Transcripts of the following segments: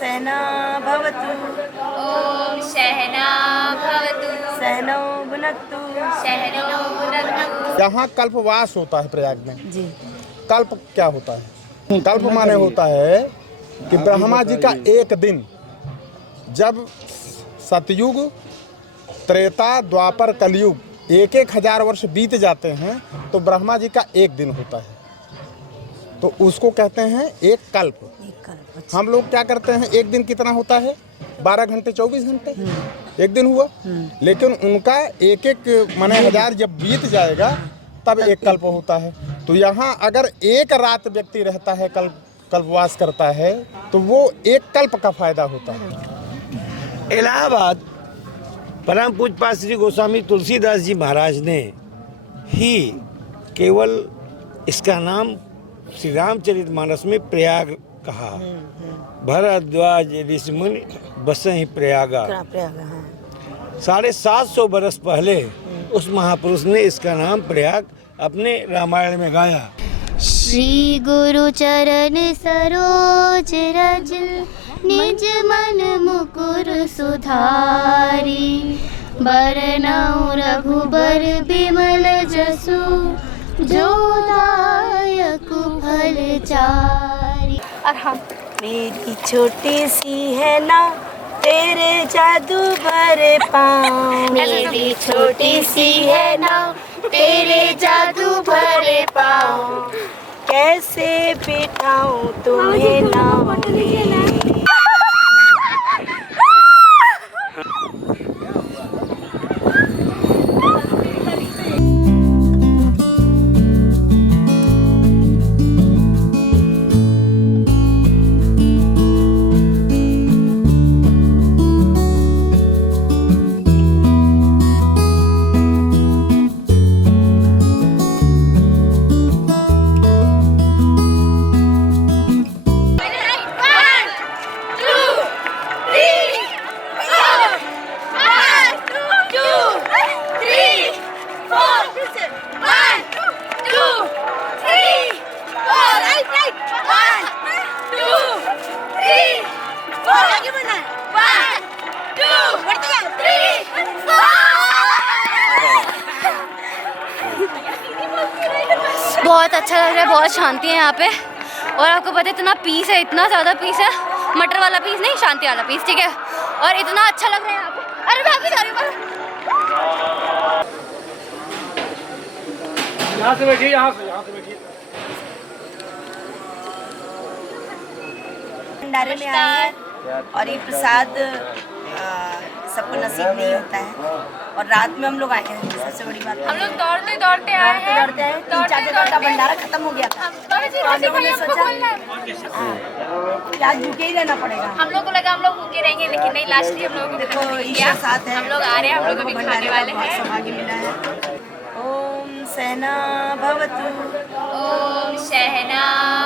सहना भवतु ॐ सहना भवतु सहनौ भुनक्तु सहनौ भुनक्तु। यहाँ कल्पवास होता है प्रयाग में। जी। कल्प क्या होता है? कल्प माने होता है कि ब्रह्मा जी का एक दिन, जब सतयुग, त्रेता, द्वापर, कलयुग 1,000 वर्ष बीत जाते हैं तो ब्रह्मा जी का एक दिन होता है, तो उसको कहते हैं एक कल्प। हम लोग क्या करते हैं, एक दिन कितना होता है? 12 घंटे 24 घंटे एक दिन हुआ। लेकिन उनका एक एक माने 1000 जब बीत जाएगा तब एक कल्प होता है। तो यहाँ अगर एक रात व्यक्ति रहता है, कल्पवास करता है, तो वो एक कल्प का फायदा होता है। इलाहाबाद परम पूज्य श्री गोस्वामी तुलसीदास जी महाराज ने ही केवल इसका नाम श्री रामचरितमानस में प्रयाग कहा। भरद्वाज ऋषि मुनि बसहि प्रयागा। 750 बरस पहले उस महापुरुष ने इसका नाम प्रयाग अपने रामायण में गाया। श्री गुरु चरण सरोज रज निज मन मुकुर सुधारी। बरनउँ रघुबर बिमल जसु जो दायक फल चारि। और हम मेरी छोटी सी है ना तेरे जादू भरे पाँव। मेरी छोटी सी है ना तेरे जादू भरे पाँव। कैसे बिठाऊं तुम्हें नाव में। बहुत अच्छा लग रहा है, बहुत शांति है यहाँ पे। और आपको पता है इतना पीस है, इतना ज़्यादा पीस है। मटर वाला पीस नहीं, शांति वाला पीस, ठीक है। और इतना अच्छा लग रहा है यहाँ पे। अरे मैं अभी जा रही हूँ। यहाँ से बैठिए, यहाँ से बैठिए। भंडारे में आए हैं और ये प्रसाद सबको नसीब नहीं होता है। और रात में हम लोग आए हैं, सबसे बड़ी बात हम लोग दौड़ते दौड़ते आए हैं। 3-4 जगह का भंडारा खत्म हो गया था। तो हम लोगों ने सोचा कि आज भूखे ही रहना पड़ेगा। हम लोग को लगा हम लोग भूखे रहेंगे, लेकिन नहीं, लास्टली हम लोगों को देखो खाना मिल ईश्वर गया। साथ है, हम लोग आ रहे हैं, हम लोग को भी भंडारे खाने का वाले बहुत हैं। सौभाग्य मिला है। ओम सहना भवतु ॐ सहना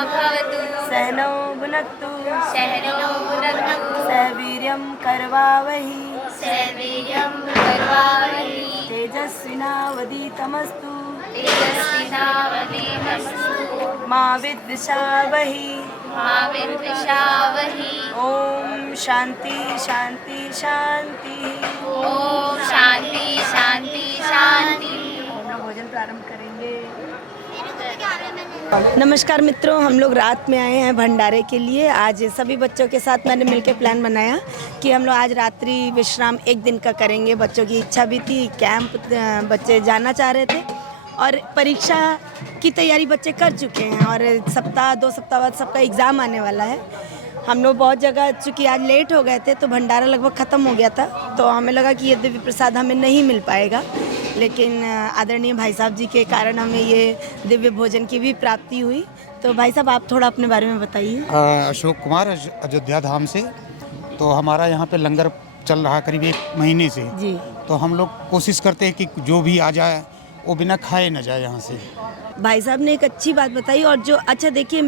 भवतु सहनौ भुनक्तु सहनौ भुनक्तु सवीर्यं करवावहि सवीर्यं करवावहि तेजस्विनावधीतमस्तु तेजस्विनावधीतमस्तु मा विद्विषावहि मा विद्विषावहि। ओम शांति शांति शांति। ओम शांति शांति शांति। भोजन प्रारंभ करेंगे। नमस्कार मित्रों, हम लोग रात में आए हैं भंडारे के लिए। आज सभी बच्चों के साथ मैंने मिलकर प्लान बनाया कि हम लोग आज रात्रि विश्राम एक दिन का करेंगे। बच्चों की इच्छा भी थी, कैंप बच्चे जाना चाह रहे थे और परीक्षा की तैयारी बच्चे कर चुके हैं और 2 सप्ताह बाद सबका एग्ज़ाम आने वाला है। हम लोग बहुत जगह, चूँकि आज लेट हो गए थे तो भंडारा लगभग ख़त्म हो गया था, तो हमें लगा कि ये दिव्य प्रसाद हमें नहीं मिल पाएगा। लेकिन आदरणीय भाई साहब जी के कारण हमें ये दिव्य भोजन की भी प्राप्ति हुई। तो भाई साहब, आप थोड़ा अपने बारे में बताइए। अशोक कुमार, अयोध्या धाम से। तो हमारा यहाँ पे लंगर चल रहा करीब 1 महीने से जी। तो हम लोग कोशिश करते हैं कि जो भी आ जाए वो बिना खाए न जाए यहाँ से। भाई साहब ने एक अच्छी बात बताई। और जो अच्छा देखिए,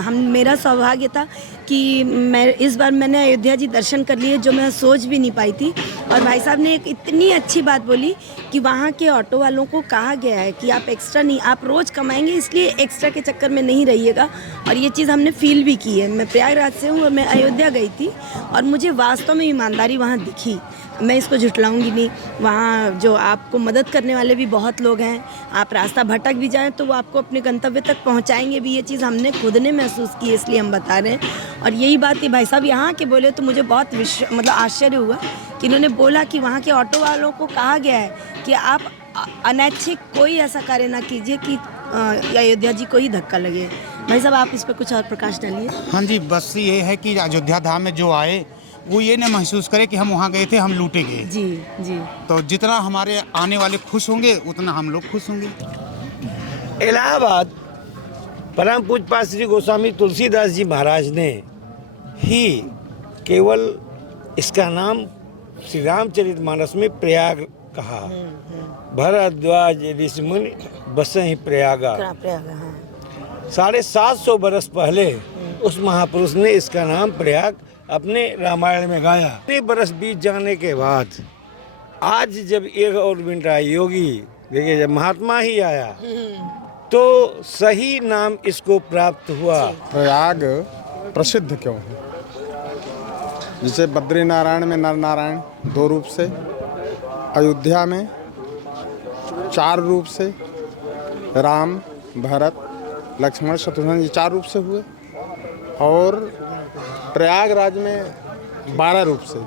हम मेरा सौभाग्य था कि मैं इस बार मैंने अयोध्या जी दर्शन कर लिए, जो मैं सोच भी नहीं पाई थी। और भाई साहब ने एक इतनी अच्छी बात बोली कि वहाँ के ऑटो वालों को कहा गया है कि आप एक्स्ट्रा नहीं, आप रोज़ कमाएंगे, इसलिए एक्स्ट्रा के चक्कर में नहीं रहिएगा। और ये चीज़ हमने फील भी की है। मैं प्रयागराज से हूँ और मैं अयोध्या गई थी और मुझे वास्तव में ईमानदारी वहाँ दिखी। मैं इसको झुठलाऊंगी नहीं। वहाँ जो आपको मदद करने वाले भी बहुत लोग हैं। आप रास्ता भटक भी जाएं तो वो आपको अपने गंतव्य तक पहुँचाएंगे भी। ये चीज़ हमने खुद ने महसूस की, इसलिए हम बता रहे हैं। और यही बात थी, भाई साहब यहाँ के बोले तो मुझे बहुत मतलब आश्चर्य हुआ कि इन्होंने बोला कि वहाँ के ऑटो वालों को कहा गया है कि आप अनैच्छिक कोई ऐसा कार्य ना कीजिए कि अयोध्या जी को ही धक्का लगे। भाई साहब आप इस पर कुछ और प्रकाश डालिए। हाँ जी, बस ये है कि अयोध्या धाम में जो आए वो ये ना महसूस करे कि हम वहाँ गए थे, हम लूटे गए। जी जी। तो जितना हमारे आने वाले खुश होंगे उतना हम लोग खुश होंगे। इलाहाबाद परम पूज्य श्री गोस्वामी तुलसीदास जी महाराज ने ही केवल इसका नाम श्री रामचरितमानस में प्रयाग कहा। भरद्वाज ऋषि मुनि बसहि प्रयागा। 750 बरस पहले उस महापुरुष ने इसका नाम प्रयाग अपने रामायण में गाया। इतने बरस बीत जाने के बाद आज जब एक और मिनट आई योगी, देखिए जब महात्मा ही आया तो सही नाम इसको प्राप्त हुआ। प्रयाग प्रसिद्ध क्यों है? जैसे बद्री नारायण में नर नारायण 2 रूप से, अयोध्या में 4 रूप से, राम भरत लक्ष्मण शत्रुघ्न ये 4 रूप से हुए, और प्रयागराज में 12 रूप से।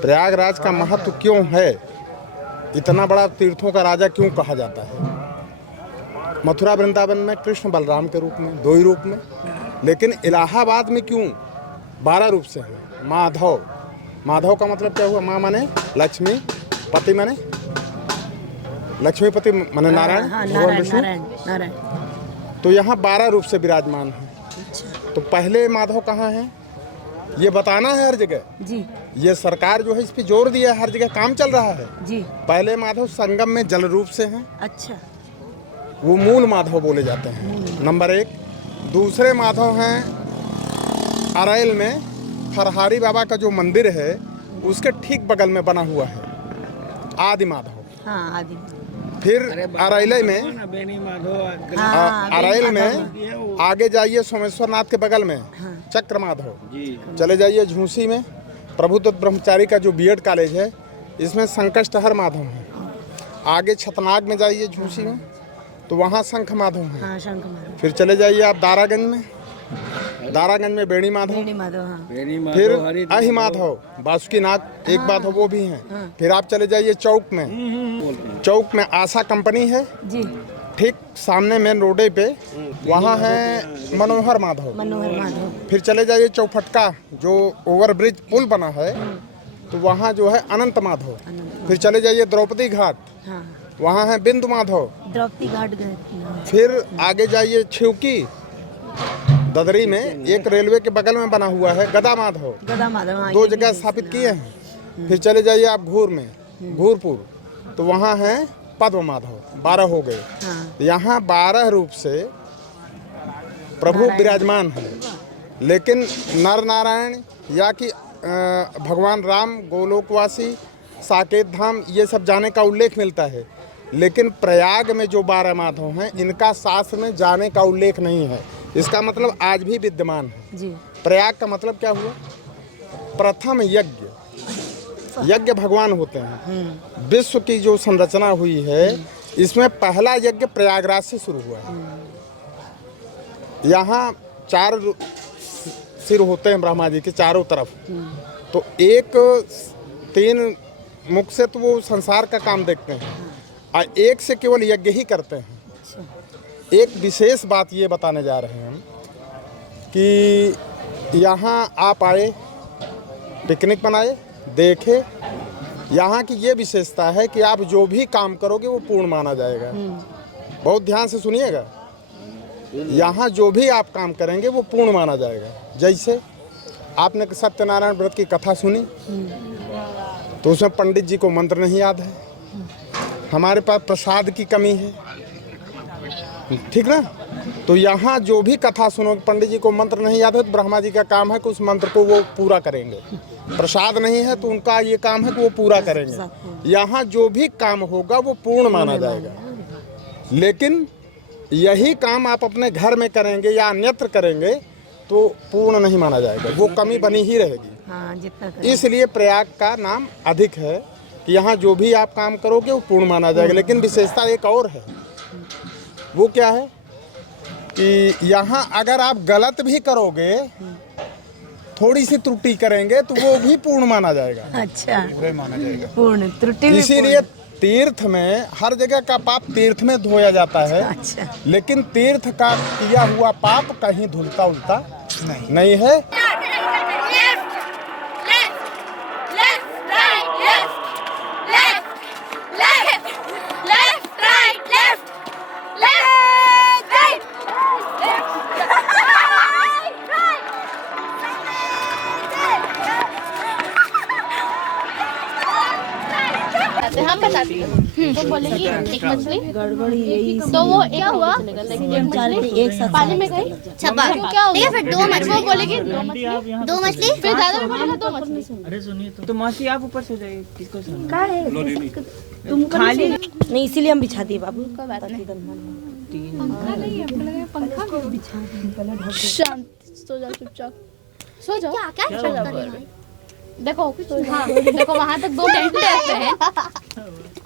प्रयागराज का महत्व क्यों है? इतना बड़ा तीर्थों का राजा क्यों कहा जाता है? मथुरा वृंदावन में कृष्ण बलराम के रूप में 2 ही रूप में, लेकिन इलाहाबाद में क्यों 12 रूप से है? माधव, माधव का मतलब क्या हुआ? माँ माने लक्ष्मी, पति माने लक्ष्मीपति माने नारायण, भगवान विष्णु। नारायण। तो यहाँ 12 रूप से विराजमान है। तो पहले माधव कहाँ है ये बताना है हर जगह जी। ये सरकार जो है इस पे जोर दिया है, हर जगह काम चल रहा है जी। पहले माधव संगम में जल रूप से हैं, अच्छा। वो मूल माधव बोले जाते हैं, नंबर 1। दूसरे माधव हैं अरैल में फरहारी बाबा का जो मंदिर है उसके ठीक बगल में बना हुआ है आदि माधव। हाँ आदि। फिर अरैल में अरैल में आगे जाइए सोमेश्वर नाथ के बगल में चक्र माधव। चले जाइए झूसी में प्रभुदत्त ब्रह्मचारी का जो बीएड कॉलेज है इसमें संकष्टहर माधव है। आगे छतनाग में जाइए झूसी में तो वहाँ शंख माधव है। हाँ, शंख माधव। फिर चले जाइए आप दारागंज में, दारागंज में बेणी माधव। हाँ। फिर अहि माधव बासुकी नाग एक माधव वो भी हैं। फिर आप चले जाइए चौक में, चौक में आशा कंपनी है जी, ठीक सामने मेन रोडे पे, वहाँ है मनोहर माधव। मनोहर माधव। फिर चले जाइए चौफटका जो ओवरब्रिज पुल बना है तो वहाँ जो है अनंत माधव। फिर चले जाइए द्रौपदी घाट, हाँ, वहाँ है बिंदु माधव। द्रौपदी घाट गए। फिर आगे जाइए छिवकी ददरी में एक रेलवे के बगल में बना हुआ है गदा माधव। गदा माधव, हाँ, 2 जगह स्थापित किए हैं। फिर चले जाइए आप घूर में, घूरपुर, तो वहाँ है पद्म माधव। 12 हो गए। हाँ। यहाँ 12 रूप से प्रभु विराजमान है, लेकिन नर नारायण या कि भगवान राम गोलोकवासी साकेत धाम ये सब जाने का उल्लेख मिलता है, लेकिन प्रयाग में जो 12 माधव हैं इनका शास्त्र में जाने का उल्लेख नहीं है। इसका मतलब आज भी विद्यमान है जी। प्रयाग का मतलब क्या हुआ? प्रथम यज्ञ, यज्ञ भगवान होते हैं। विश्व की जो संरचना हुई है इसमें पहला यज्ञ प्रयागराज से शुरू हुआ है। यहाँ 4 सिर होते हैं ब्रह्मा जी के चारों तरफ, तो एक 3 मुख से तो वो संसार का काम देखते हैं और एक से केवल यज्ञ ही करते हैं। एक विशेष बात ये बताने जा रहे हैं हम कि यहाँ आप आए, पिकनिक मनाए, देखे, यहाँ की ये विशेषता है कि आप जो भी काम करोगे वो पूर्ण माना जाएगा। बहुत ध्यान से सुनिएगा, यहाँ जो भी आप काम करेंगे वो पूर्ण माना जाएगा। जैसे आपने सत्यनारायण व्रत की कथा सुनी तो उसमें पंडित जी को मंत्र नहीं याद है, हमारे पास प्रसाद की कमी है, ठीक ना। तो यहाँ जो भी कथा सुनो, पंडित जी को मंत्र नहीं याद है तो ब्रह्मा जी का काम है कि उस मंत्र को वो पूरा करेंगे। प्रसाद नहीं है तो उनका ये काम है कि वो पूरा करेंगे। यहाँ जो भी काम होगा वो पूर्ण माना जाएगा। लेकिन यही काम आप अपने घर में करेंगे या अन्यत्र करेंगे तो पूर्ण नहीं माना जाएगा, वो कमी बनी ही रहेगी। हाँ, जितना इसलिए प्रयाग का नाम अधिक है कि यहाँ जो भी आप काम करोगे वो पूर्ण माना जाएगा। लेकिन विशेषता एक और है, वो क्या है कि यहाँ अगर आप गलत भी करोगे, थोड़ी सी त्रुटि करेंगे तो वो भी पूर्ण माना जाएगा। अच्छा, पूरे माना जाएगा। पूर्ण त्रुटि भी इसीलिए तीर्थ में हर जगह का पाप तीर्थ में धोया जाता है। अच्छा, लेकिन तीर्थ का किया हुआ पाप कहीं धुलता उलता नहीं है। हम बताते हैं। तो बोलेगी एक मछली तो वो क्या हुआ, एक मछली एक साथ पानी में गई, छपा क्या हुआ, फिर दो मछली, वो बोलेगी दो मछली, फिर दादा बोलेगा दो मछली। अरे सुनिए तो मछली आप ऊपर से जाइए, किसको सुना? तुम खाली नहीं, इसीलिए हम बिछा दिए बाबू। शांत सो जाओ, चुपचाप सो जाओ। क्या देखो हाँ, देखो वहाँ तक दो मछली ऐसे हैं।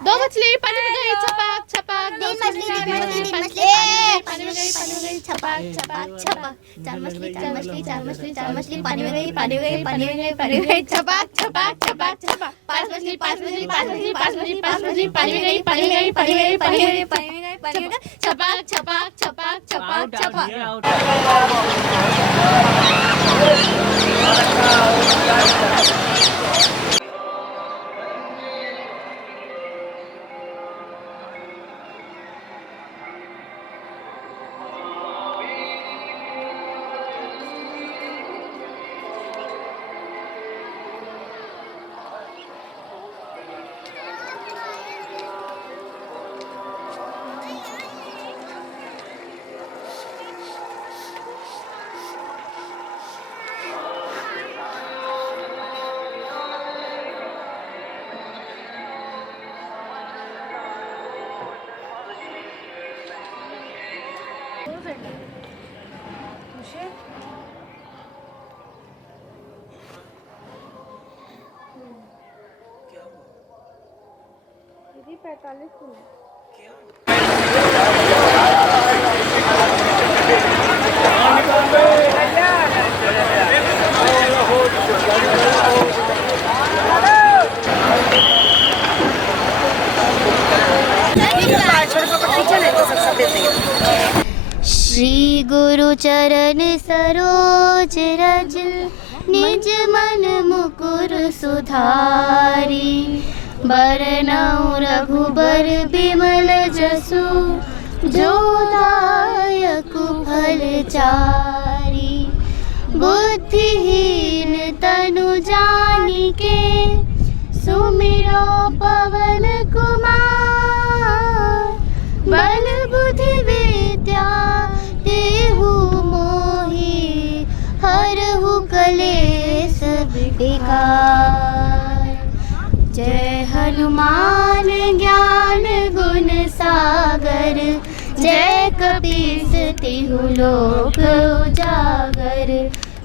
दो मछली पानी में गई, छपाक छपाक, दो मछली पानी में गई, पानी में गई, छपाक छपाक छपाक, चार मछली चार मछली चार मछली चार मछली पानी में गई, पानी में गई, पानी में गई, पानी में गई, छपाक छपाक छपाक छपाक, पांच मछली पांच मछली पांच मछली पांच मछली पांच मछली पानी में गई, पानी में गई, पानी में गई, पानी में गई, पानी में गई, पानी में गई, छपाक छपाक छपाक छपाक छपाक। श्री गुरु चरण सरोज रज, निज मन मुकुर सुधारी, बरनउँ रघुबर बिमल जसु, जो दायक फल चारी। बुद्धिहीन तनु जानिके, सुमिरो पवन कुमार। बल बुद्धि विद्या देहु मोहि, हरहु कलेश विकार। जय हनुमान ज्ञान गुण सागर, जय कपीस तिहु लोक उजागर।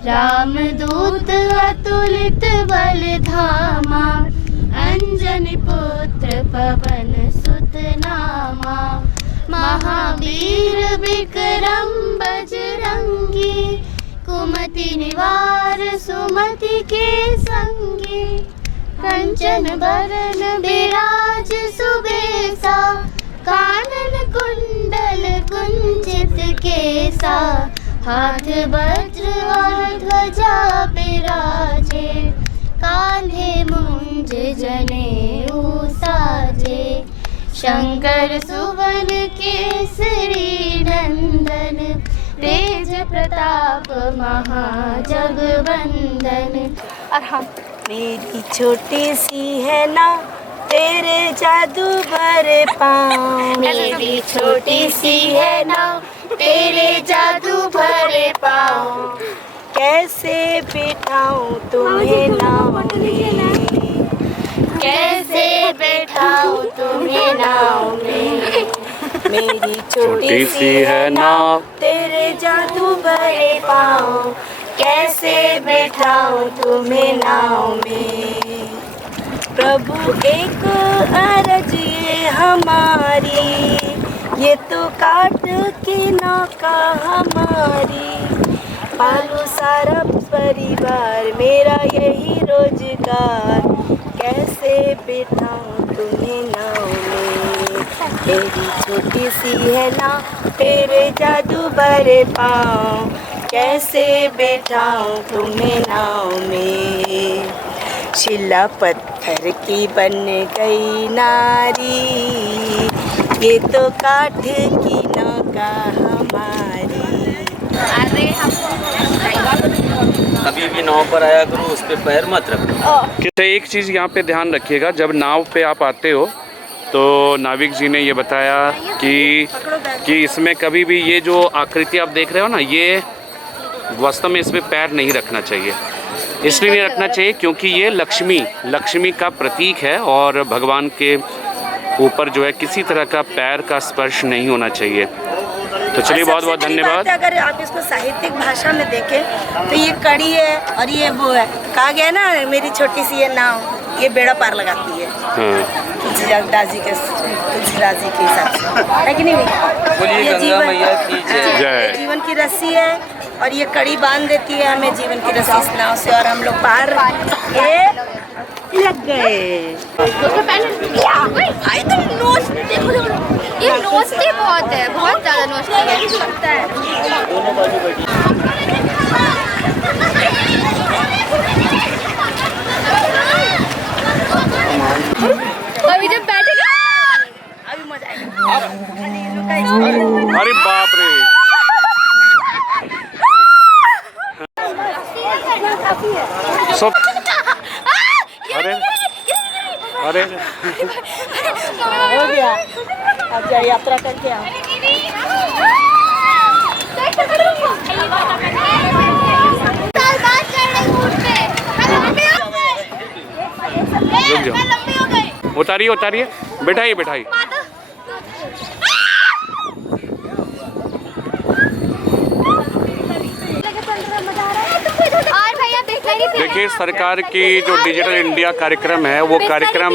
रामदूत अतुलित बल धामा, अंजनी पुत्र पवन सुत नामा। महावीर विक्रम बजरंगी, कुमति निवार सुमति के संगी। कंचन बरन बिराज सुबेसा, कानन कुंडल कुंचित केसा। हाथ वज्र और ध्वजा बिराजे, कान्धे मुंज जनेऊ साजे। शंकर सुवन केसरी नंदन, तेज प्रताप महाजगवंदन। मेरी छोटी सी है ना तेरे जादू भरे पाँव। मेरी छोटी सी है नाव, तेरे जादू भरे पाँव। कैसे बिठाऊं तुम्हें नाव में, कैसे बैठाऊं तुम्हें नाव में। मेरी छोटी सी है नाव, तेरे जादू भरे पाँव। कैसे बैठाऊं तुम्हें नाव में। प्रभु एक अरज ये हमारी, ये तो काट की नौका हमारी। पालू सारा परिवार, मेरा यही रोजगार। कैसे बिठाऊं तुम्हें नाव में। तेरी छोटी सी है नाव, तेरे जादू भरे पाँव। कैसे बिठाऊं तुम्हें नाव में। शिला पत्थर की बन गई नारी, ये तो काठ की नौका हमारी। कभी भी नाव पर आया करो, उस पर पैर मत रखो। तो एक चीज़ यहाँ पे ध्यान रखिएगा, जब नाव पे आप आते हो तो नाविक जी ने ये बताया कि इसमें कभी भी ये जो आकृति आप देख रहे हो ना, ये वास्तव में इसमें पैर नहीं रखना चाहिए। इसलिए नहीं रखना चाहिए क्योंकि ये लक्ष्मी का प्रतीक है और भगवान के ऊपर जो है किसी तरह का पैर का स्पर्श नहीं होना चाहिए। तो चलिए बहुत बहुत धन्यवाद। अगर आप इसको साहित्यिक भाषा में देखें तो ये कड़ी है और ये वो है। कहा गया ना, मेरी छोटी सी ये नाव, ये बेड़ा पार लगाती है। तुलसीदास जी के हिसाब से, है कि नहीं? बोलिए गंगा मैया की जय। जीवन की रस्सी है और ये कड़ी बांध देती है हमें जीवन की रस्सी इस नाव से, और हम लोग पार लग गए। आई तुम नोच देखो, ये नोचती बहुत है, बहुत ज़्यादा नोचती है लगता है। अभी जब बैठेगा अभी मजा आएगा। अरे बाप रे, सब अरे अरे हो गया। अब जा यात्रा करके आओ। रुक जाओ, उतारिए बैठाइए। देखिए, सरकार की जो डिजिटल इंडिया कार्यक्रम है, वो कार्यक्रम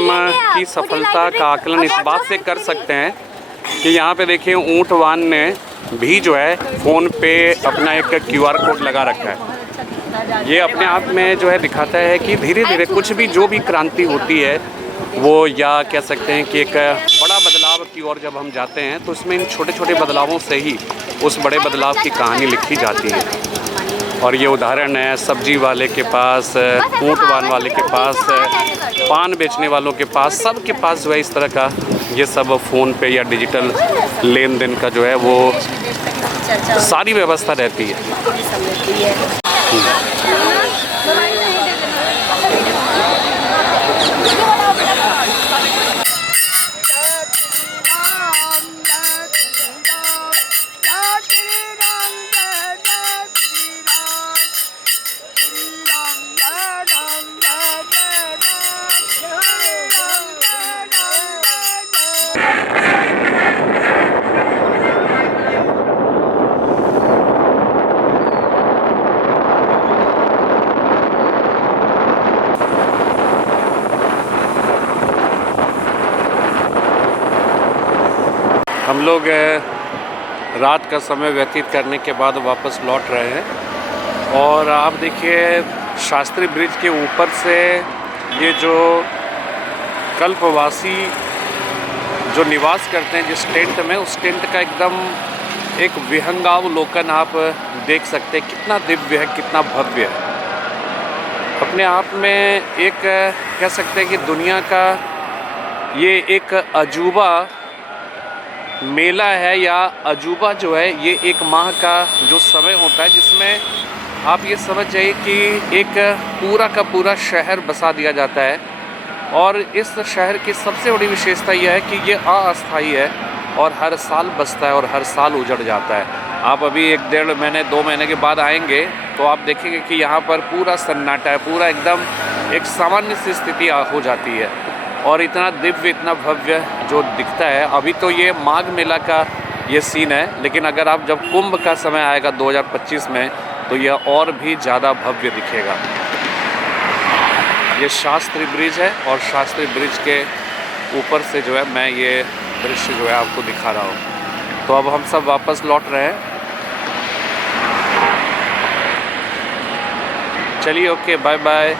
की सफलता का आकलन इस बात से कर सकते हैं कि यहाँ पे देखिए ऊँट वाहन ने भी जो है फ़ोन पे अपना एक QR कोड लगा रखा है। ये अपने आप में जो है दिखाता है कि धीरे धीरे कुछ भी जो भी क्रांति होती है वो, या कह सकते हैं कि एक बड़ा बदलाव की ओर जब हम जाते हैं तो इसमें इन छोटे छोटे बदलावों से ही उस बड़े बदलाव की कहानी लिखी जाती है। और ये उदाहरण है सब्जी वाले के पास, ऊँट वाहन वाले के पास, पान बेचने वालों के पास, सब के पास जो है इस तरह का ये सब फ़ोन पे या डिजिटल लेन देन का जो है वो सारी व्यवस्था रहती है। हम लोग रात का समय व्यतीत करने के बाद वापस लौट रहे हैं और आप देखिए शास्त्री ब्रिज के ऊपर से ये जो कल्पवासी जो निवास करते हैं जिस टेंट में, उस टेंट का एकदम एक विहंगावलोकन आप देख सकते हैं। कितना दिव्य है, कितना भव्य है। अपने आप में एक कह सकते हैं कि दुनिया का ये एक अजूबा मेला है, या अजूबा जो है ये एक माह का जो समय होता है जिसमें आप ये समझ जाइए कि एक पूरा का पूरा शहर बसा दिया जाता है और इस शहर की सबसे बड़ी विशेषता यह है कि ये अस्थायी है और हर साल बसता है और हर साल उजड़ जाता है। आप अभी 1-1.5 महीने 2 महीने के बाद आएंगे तो आप देखेंगे कि यहाँ पर पूरा सन्नाटा है, पूरा एकदम एक सामान्य सी स्थिति हो जाती है और इतना दिव्य, इतना भव्य जो दिखता है। अभी तो ये माघ मेला का ये सीन है, लेकिन अगर आप जब कुंभ का समय आएगा 2025 में तो यह और भी ज़्यादा भव्य दिखेगा। ये शास्त्री ब्रिज है और शास्त्री ब्रिज के ऊपर से जो है मैं ये दृश्य जो है आपको दिखा रहा हूँ। तो अब हम सब वापस लौट रहे हैं। चलिए, ओके, बाय बाय।